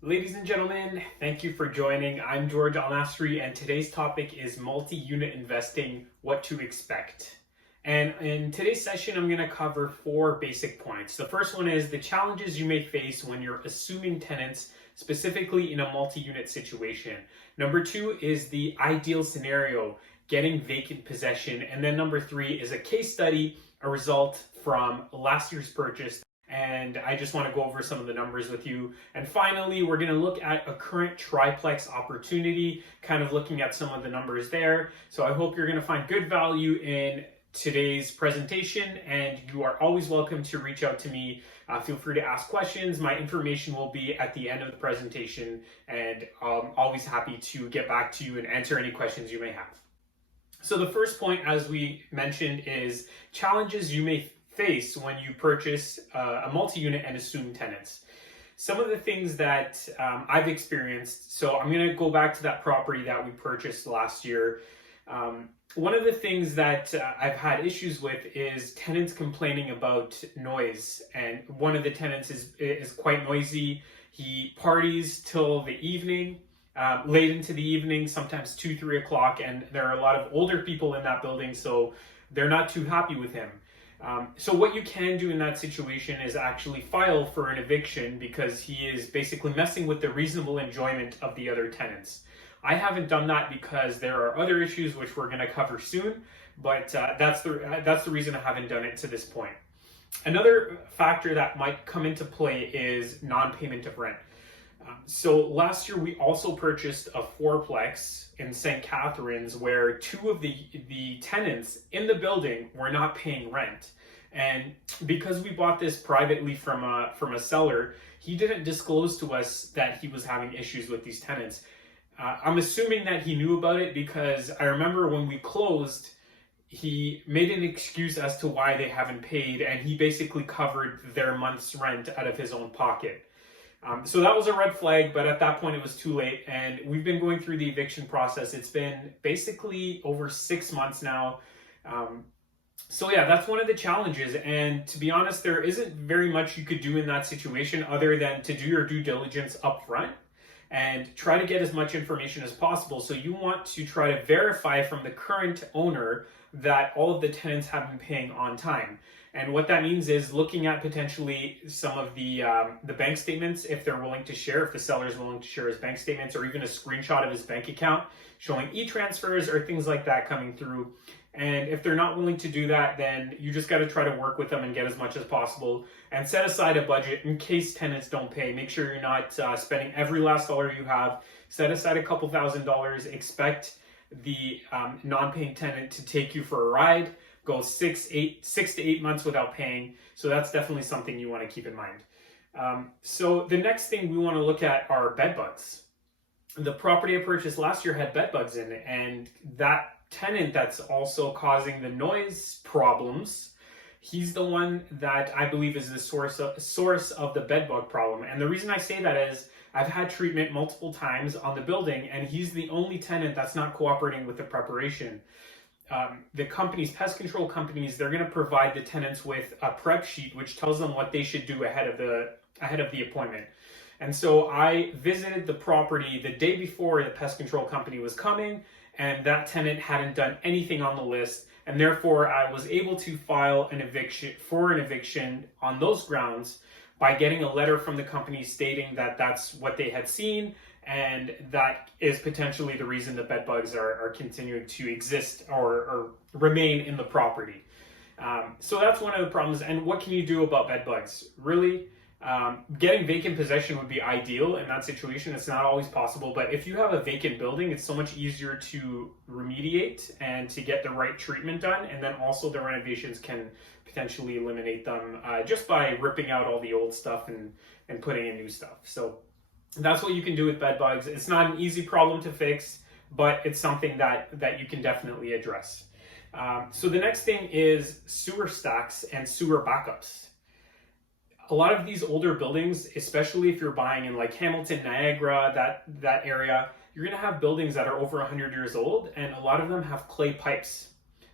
Ladies and gentlemen, thank you for joining. I'm George Masri, and today's topic is multi-unit investing, what to expect. And in today's session, I'm going to cover 4 basic points. The first one is the challenges you may face when you're assuming tenants, specifically in a multi-unit situation. Number 2 is the ideal scenario, getting vacant possession. And then number 3 is a case study, a result from last year's purchase. And I just want to go over some of the numbers with you. And finally, we're going to look at a current triplex opportunity, kind of looking at some of the numbers there. So I hope you're going to find good value in today's presentation, and you are always welcome to reach out to me. Feel free to ask questions. My information will be at the end of the presentation, and I'm always happy to get back to you and answer any questions you may have. So the first point, as we mentioned, is challenges you may face when you purchase a multi-unit and assume tenants. Some of the things that I've experienced, so I'm going to go back to that property that we purchased last year. One of the things that I've had issues with is tenants complaining about noise, and one of the tenants is quite noisy. He parties till the evening, late into the evening, sometimes 2-3 o'clock, and there are a lot of older people in that building, so they're not too happy with him. So what you can do in that situation is actually file for an eviction, because he is basically messing with the reasonable enjoyment of the other tenants. I haven't done that because there are other issues which we're going to cover soon, but that's the reason I haven't done it to this point. Another factor that might come into play is non-payment of rent. So last year we also purchased a 4-plex in St. Catharines where 2 of the tenants in the building were not paying rent. And because we bought this privately from a seller, he didn't disclose to us that he was having issues with these tenants. I'm assuming that he knew about it, because I remember when we closed, he made an excuse as to why they haven't paid, and he basically covered their month's rent out of his own pocket. So that was a red flag, but at that point it was too late, and we've been going through the eviction process. It's been basically over 6 months now. So yeah, that's one of the challenges, and to be honest, there isn't very much you could do in that situation other than to do your due diligence up front and try to get as much information as possible. So you want to try to verify from the current owner that all of the tenants have been paying on time. And what that means is looking at potentially some of the bank statements, if they're willing to share, if the seller is willing to share his bank statements, or even a screenshot of his bank account showing e-transfers or things like that coming through. And if they're not willing to do that, then you just got to try to work with them and get as much as possible, and set aside a budget in case tenants don't pay. Make sure you're not spending every last dollar you have. Set aside a couple $1,000s. Expect the non-paying tenant to take you for a ride. Go 6 to 8 months without paying. So that's definitely something you want to keep in mind. So the next thing we want to look at are bed bugs. The property I purchased last year had bed bugs in it, and that tenant that's also causing the noise problems, he's the one that I believe is the source of the bed bug problem. And the reason I say that is I've had treatment multiple times on the building, and he's the only tenant that's not cooperating with the preparation. The companies, pest control companies, they're going to provide the tenants with a prep sheet which tells them what they should do ahead of the appointment. And so I visited the property the day before the pest control company was coming, and that tenant hadn't done anything on the list, and therefore I was able to file an eviction on those grounds by getting a letter from the company stating that that's what they had seen, and that is potentially the reason the bed bugs are continuing to exist or remain in the property. So that's one of the problems. And what can you do about bed bugs? Really, getting vacant possession would be ideal in that situation. It's not always possible, but if you have a vacant building, it's so much easier to remediate and to get the right treatment done. And then also the renovations can potentially eliminate them just by ripping out all the old stuff and putting in new stuff. So that's what you can do with bed bugs. It's not an easy problem to fix, but it's something that you can definitely address. So the next thing is sewer stacks and sewer backups. A lot of these older buildings, especially if you're buying in like Hamilton, Niagara, that area, you're going to have buildings that are over 100 years old, and a lot of them have clay pipes.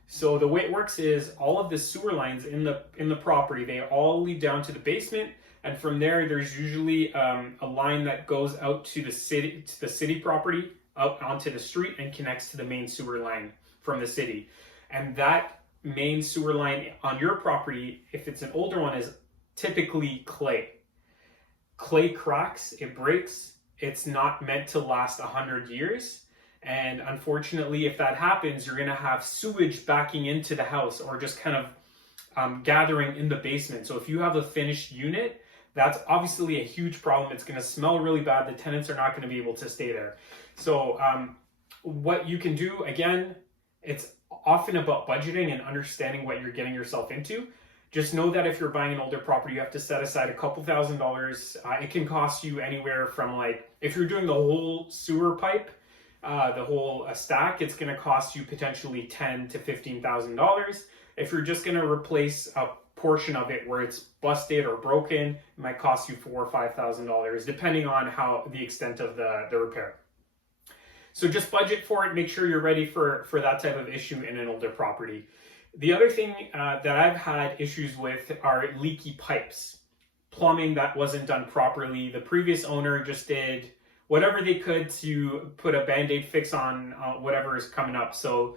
So the way it works is all of the sewer lines in the property, they all lead down to the basement, And from there, there's usually a line that goes out to the city property, out onto the street, and connects to the main sewer line from the city. And that main sewer line on your property, if it's an older one, is typically clay. Clay cracks, it breaks. It's not meant to last 100 years. And unfortunately, if that happens, you're going to have sewage backing into the house, or just kind of gathering in the basement. So if you have a finished unit, that's obviously a huge problem. It's going to smell really bad. The tenants are not going to be able to stay there. So what you can do, again, it's often about budgeting and understanding what you're getting yourself into. Just know that if you're buying an older property, you have to set aside a couple $1,000s. It can cost you anywhere from, like, if you're doing the whole sewer pipe, the whole stack, it's going to cost you potentially $10,000 to $15,000. If you're just going to replace a portion of it where it's busted or broken, it might cost you $4,000 or $5,000, depending on how the extent of the repair. So just budget for it. Make sure you're ready for that type of issue in an older property. The other thing that I've had issues with are leaky pipes. Plumbing that wasn't done properly. The previous owner just did whatever they could to put a Band-Aid fix on whatever is coming up. So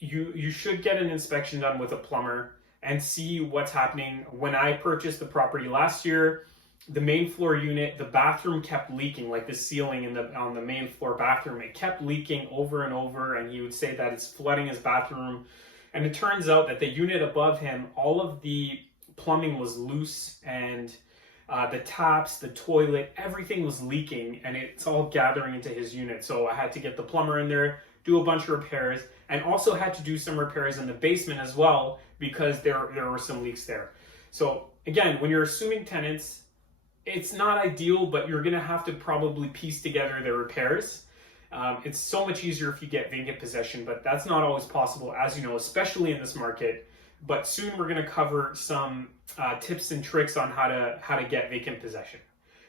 you should get an inspection done with a plumber and see what's happening. When I purchased the property last year, the main floor unit, the bathroom kept leaking, like the ceiling on the main floor bathroom. It kept leaking over and over, and he would say that it's flooding his bathroom. And it turns out that the unit above him, all of the plumbing was loose, and the taps, the toilet, everything was leaking, and it's all gathering into his unit. So I had to get the plumber in there, do a bunch of repairs, and also had to do some repairs in the basement as well, because there were some leaks there. So again, when you're assuming tenants, it's not ideal, but you're going to have to probably piece together the repairs. It's so much easier if you get vacant possession, but that's not always possible, as you know, especially in this market. But soon we're going to cover some tips and tricks on how to get vacant possession.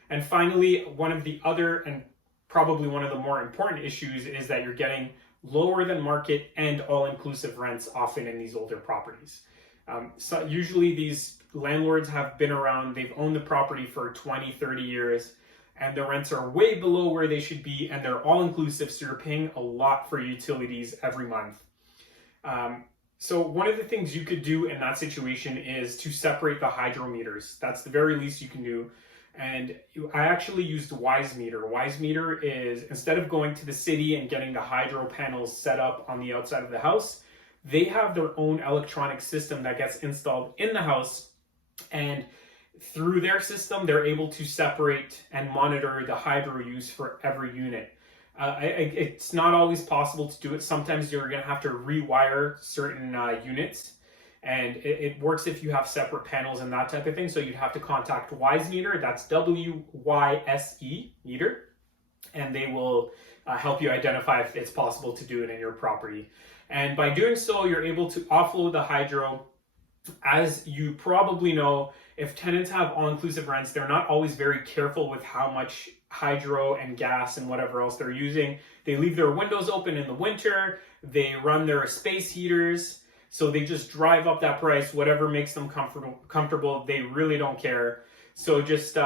And finally, one of the other, and probably one of the more important issues, is that you're getting lower than market and all-inclusive rents often in these older properties. So usually these landlords have been around, they've owned the property for 20, 30 years, and the rents are way below where they should be, and they're all-inclusive, so you're paying a lot for utilities every month. So one of the things you could do in that situation is to separate the hydro meters. That's the very least you can do. And I actually used Wise Meter. Wise Meter is, instead of going to the city and getting the hydro panels set up on the outside of the house, they have their own electronic system that gets installed in the house. And through their system, they're able to separate and monitor the hydro use for every unit. It's not always possible to do it. Sometimes you're going to have to rewire certain units, and it works if you have separate panels and that type of thing. So you'd have to contact Wise Meter. That's WYSE Meter, and they will help you identify if it's possible to do it in your property. And by doing so, you're able to offload the hydro. As you probably know, if tenants have all-inclusive rents, they're not always very careful with how much hydro and gas and whatever else they're using. They leave their windows open in the winter. They run their space heaters. So they just drive up that price, whatever makes them comfortable. They really don't care. So just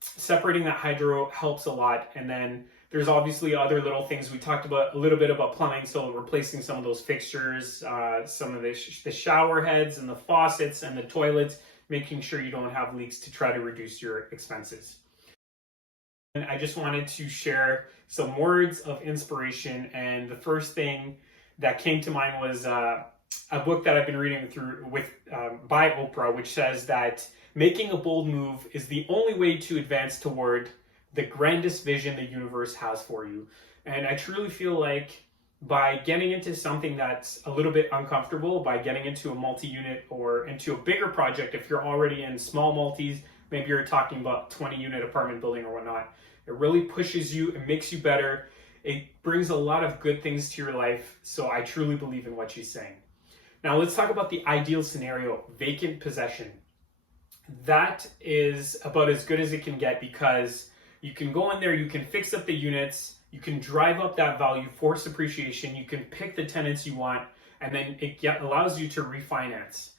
separating that hydro helps a lot. And then there's obviously other little things. We talked about a little bit about plumbing, so replacing some of those fixtures, some of the shower heads and the faucets and the toilets, making sure you don't have leaks to try to reduce your expenses. And I just wanted to share some words of inspiration. And the first thing that came to mind was a book that I've been reading by Oprah, which says that making a bold move is the only way to advance toward the grandest vision the universe has for you. And I truly feel like by getting into something that's a little bit uncomfortable, by getting into a multi-unit or into a bigger project, if you're already in small multis, maybe you're talking about 20-unit apartment building or whatnot, it really pushes you, it makes you better, it brings a lot of good things to your life. So I truly believe in what she's saying. Now let's talk about the ideal scenario, vacant possession. That is about as good as it can get, because you can go in there, you can fix up the units, you can drive up that value, force appreciation, you can pick the tenants you want, and then it allows you to refinance.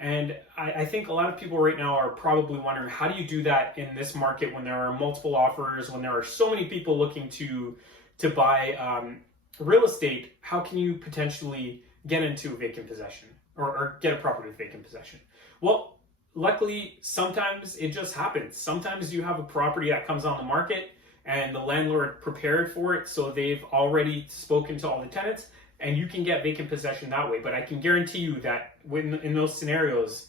And I think a lot of people right now are probably wondering, how do you do that in this market when there are multiple offers, when there are so many people looking to buy real estate? How can you potentially get into a vacant possession or get a property with vacant possession? Well, luckily, sometimes it just happens. Sometimes you have a property that comes on the market and the landlord prepared for it, so they've already spoken to all the tenants, and you can get vacant possession that way. But I can guarantee you that in those scenarios,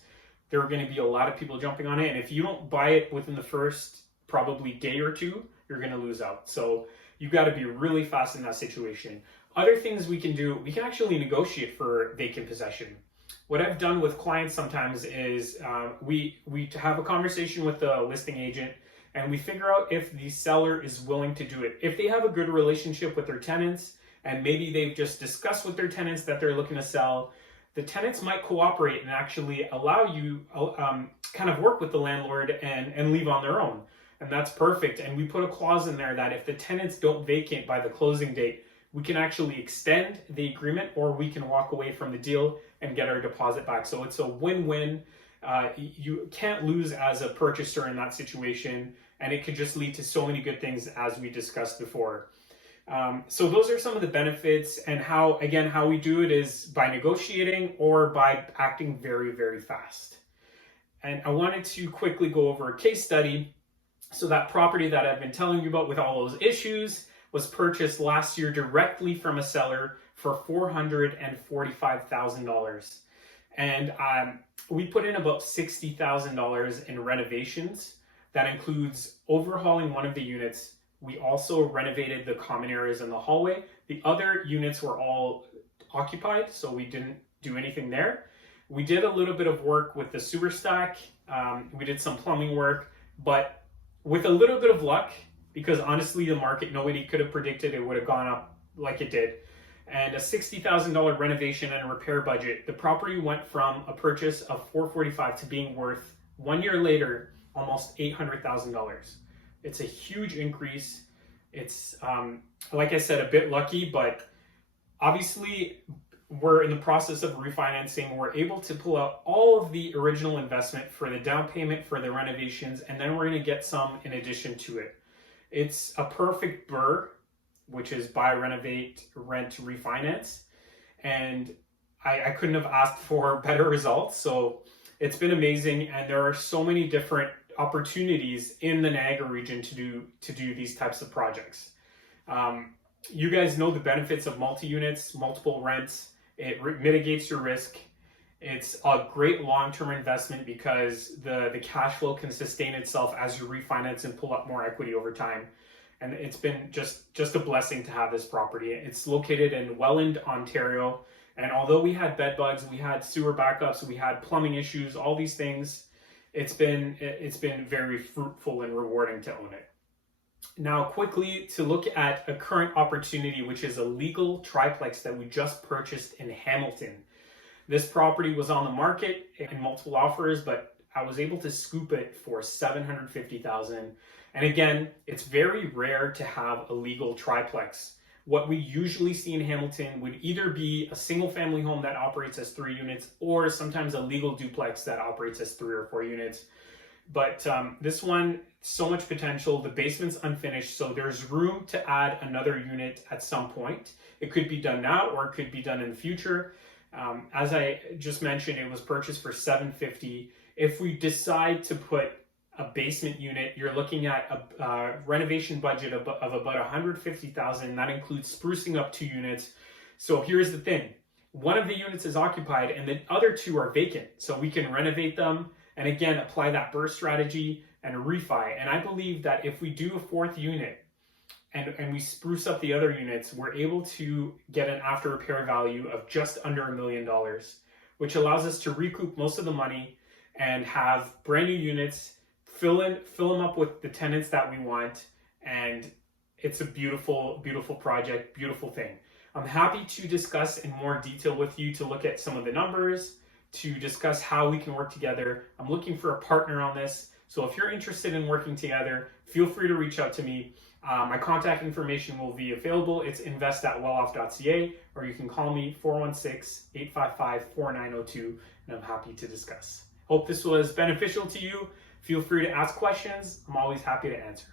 there are going to be a lot of people jumping on it, and if you don't buy it within the first probably day or two, you're going to lose out. So you got to be really fast in that situation. Other things we can do, we can actually negotiate for vacant possession. What I've done with clients sometimes is we have a conversation with the listing agent, and we figure out if the seller is willing to do it. If they have a good relationship with their tenants, and maybe they've just discussed with their tenants that they're looking to sell, the tenants might cooperate and actually allow you kind of work with the landlord and leave on their own. And that's perfect. And we put a clause in there that if the tenants don't vacate by the closing date, we can actually extend the agreement, or we can walk away from the deal and get our deposit back. So it's a win-win. You can't lose as a purchaser in that situation, and it could just lead to so many good things, as we discussed before. So those are some of the benefits, and how we do it is by negotiating or by acting very, very fast. And I wanted to quickly go over a case study. So that property that I've been telling you about with all those issues was purchased last year directly from a seller for $445,000. And we put in about $60,000 in renovations. That includes overhauling one of the units. We also renovated the common areas in the hallway. The other units were all occupied, so we didn't do anything there. We did a little bit of work with the sewer stack. We did some plumbing work, but with a little bit of luck, because honestly, the market, nobody could have predicted it would have gone up like it did. And a $60,000 renovation and repair budget, the property went from a purchase of $445,000 to being worth 1 year later almost $800,000. It's a huge increase. It's like I said, a bit lucky, but obviously we're in the process of refinancing. We're able to pull out all of the original investment for the down payment for the renovations, and then we're going to get some in addition to it. It's a perfect BRRRR, which is buy, renovate, rent, refinance. And I couldn't have asked for better results. So it's been amazing. And there are so many different opportunities in the Niagara region to do these types of projects. You guys know the benefits of multi-units, multiple rents. It mitigates your risk. It's a great long-term investment because the cash flow can sustain itself as you refinance and pull up more equity over time. And it's been just a blessing to have this property. It's located in Welland, Ontario. And although we had bed bugs, we had sewer backups, we had plumbing issues, all these things, it's been very fruitful and rewarding to own it. Now, quickly to look at a current opportunity, which is a legal triplex that we just purchased in Hamilton. This property was on the market in multiple offers, but I was able to scoop it for $750,000. And again, it's very rare to have a legal triplex. What we usually see in Hamilton would either be a single family home that operates as 3 units, or sometimes a legal duplex that operates as 3 or 4 units. But this one, so much potential. The basement's unfinished, so there's room to add another unit at some point. It could be done now, or it could be done in the future. As I just mentioned, it was purchased for $750,000. If we decide to put a basement unit, you're looking at a renovation budget of about $150,000. That includes sprucing up 2 units. So here's the thing. One of the units is occupied and the other 2 are vacant. So we can renovate them and again, apply that BRRRR strategy and refi. And I believe that if we do a 4th unit and we spruce up the other units, we're able to get an after repair value of just under $1 million, which allows us to recoup most of the money and have brand new units, fill them up with the tenants that we want. And it's a beautiful, beautiful project, beautiful thing. I'm happy to discuss in more detail with you, to look at some of the numbers, to discuss how we can work together. I'm looking for a partner on this. So if you're interested in working together, feel free to reach out to me. My contact information will be available. It's invest@welloff.ca, or you can call me 416-855-4902, and I'm happy to discuss. Hope this was beneficial to you. Feel free to ask questions. I'm always happy to answer.